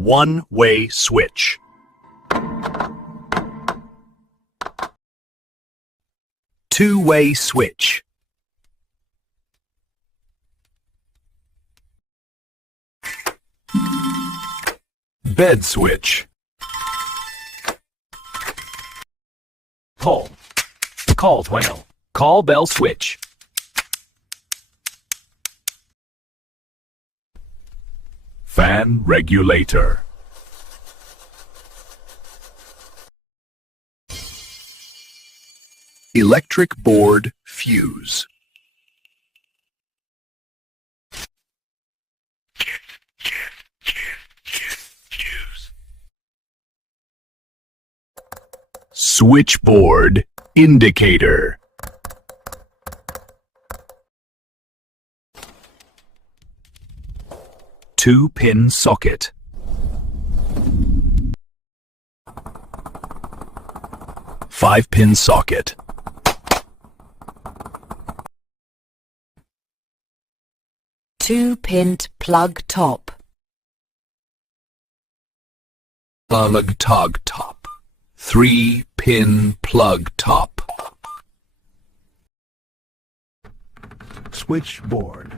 One-way switch. Two-way switch. Bed switch. Call. Call bell. Call bell switch. Fan regulator. Electric board fuse. Switchboard indicator. Two-pin socket. Five-pin socket. Two-pinned plug top. Plug top. Three-pin plug top. Switchboard.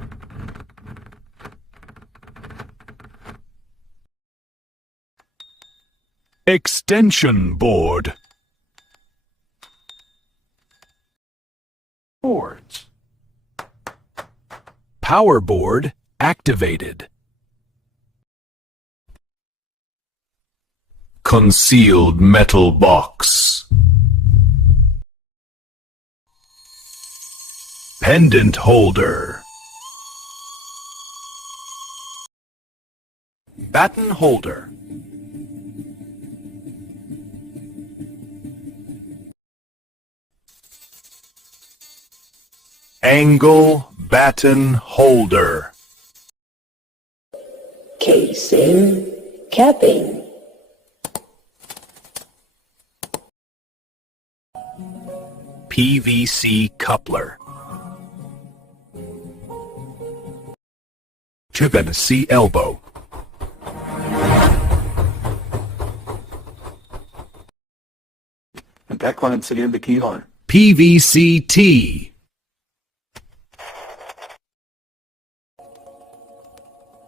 Extension board. Boards. Power board activated. Concealed metal box. Pendant holder. Baton holder. Angle baton holder. Casing, capping. PVC coupler. PVC elbow. Backline again the key on. PVC T.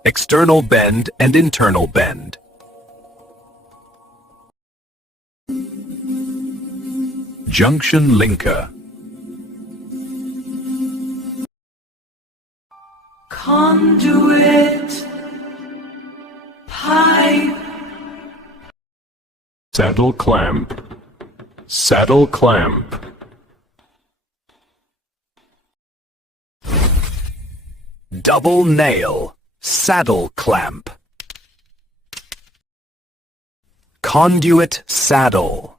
External bend and internal bend. Junction linker. Conduit, pipe. Saddle clamp. Saddle clamp. Double nail. Saddle clamp. Conduit saddle.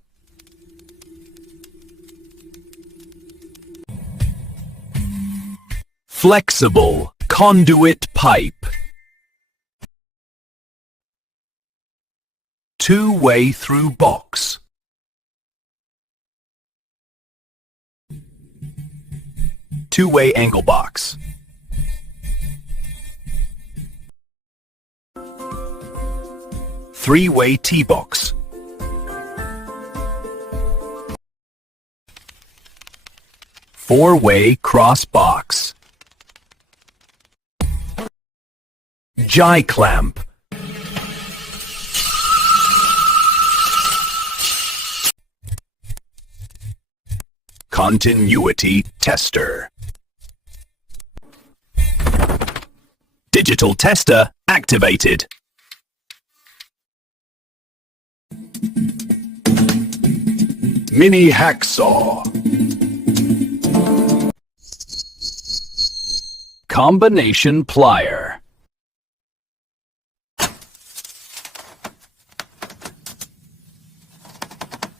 Flexible conduit pipe. Two-way through box. Two-way angle box. Three-way T-box. Four-way cross box. J clamp. Continuity tester. Digital tester activated. Mini hacksaw. Combination plier.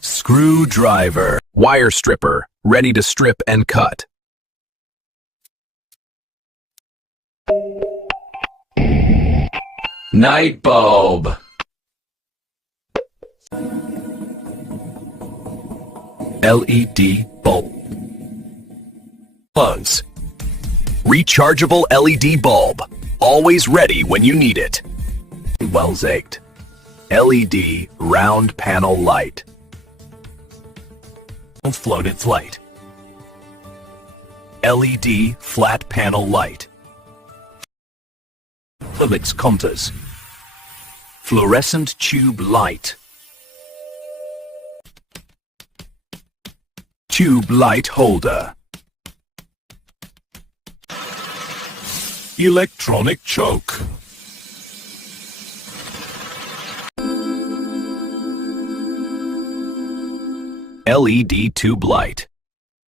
Screwdriver. Wire stripper, ready to strip and cut. Night bulb. LED bulb. Plugs. Rechargeable LED bulb. Always ready when you need it. Well zigged. LED round panel light. Floated light. LED flat panel light. Helix counters. Fluorescent tube light. Tube light holder. Electronic choke. LED tube light.